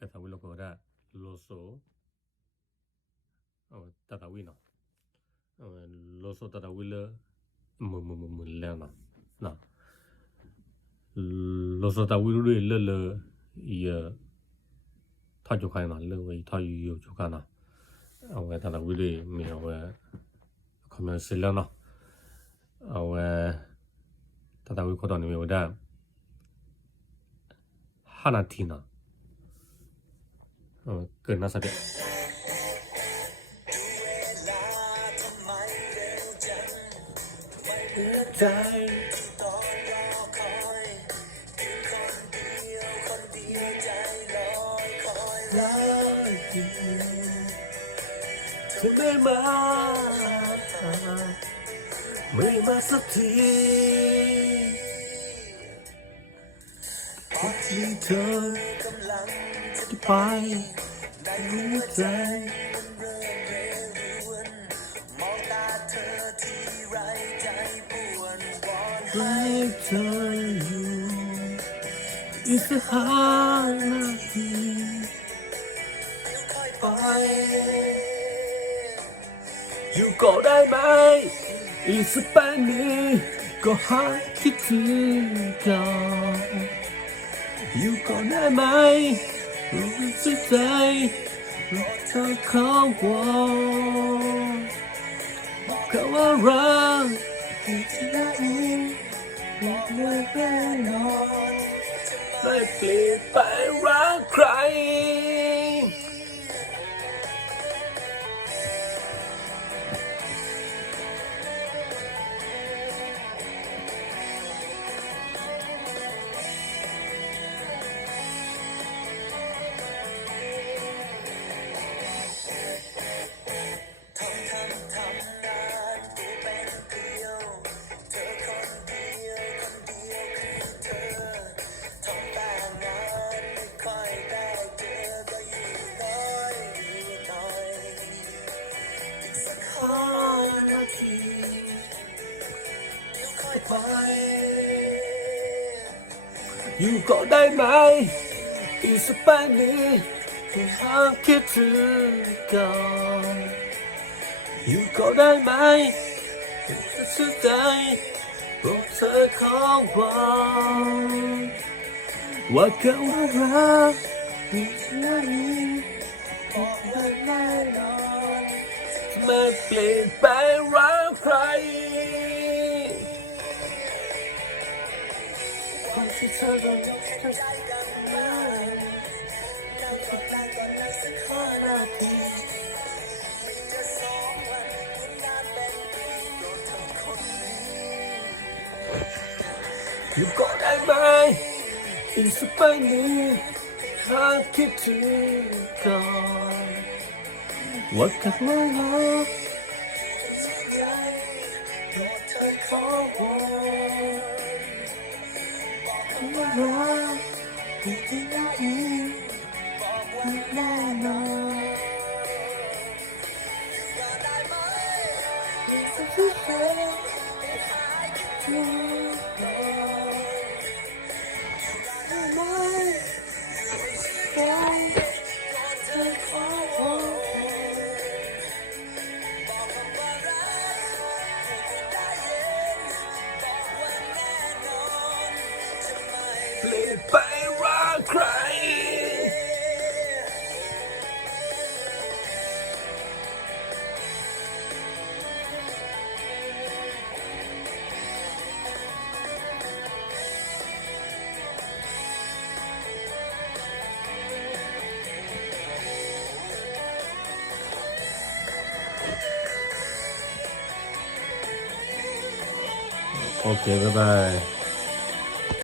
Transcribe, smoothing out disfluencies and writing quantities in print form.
cái thằng lo có ra lo số tata win nó lo số tata win lơ mù leo nó lo số tata win lơ lơ lơ giờ thay chỗ khai nó lơ vậy thay nhiều chỗ khai nó cái tata win lơ mình không phải xí leo nó tata win có đòn mình đã 하나 티나 끝나서 돼.ไม่มาสักทีที่เธอกำลังจะไปรู้ใจมองตาเธอที่ไรใจป่วนวอนให้เธออยู่อีกสัก5 นาทีค่อยไปอยู่ก็ได้ไหมอีกสักแป๊บนี้ก็หายคิดถึงกันอยู่ก่อนได้ไหมรู้สึกใจรักเธอเขาบอกเขาว่ารักที่ไหนบอกเลยแน่นอนไม่เปลี่ยนไปรักใครอยู่ก็ได้ไหมอีกสักแป๊บนี้ก็หาคิดถึงกันอยู่ก็ได้ไหมจะชื่นใจบอกเธอขอว่าเขารักที่ไหนบอกได้แน่นอนไม่เปลี่ยนไปรักใครที่เธอต้องยกใจกันมานั่งก่อนในสัก5 นาทีไม่จะ2 วันคุณนานเป็นปีโปรดเธอคนนี้อยู่ก็ได้ไหมอีกสักแป๊บนี้หาคิดถึงกันว่ากันว่ารักใจโปรดเธอขอรักที่ไหนบอกว่าแน่นอนก็ได้ไหมอีกสักทีเธอหายคิดถึงได้ไหมได้เธอขอบอกว่ารักให้ได้ยินบอกว่าแน่นอนเปลี่ยนไปรักใครโอเคบ๊ายบาย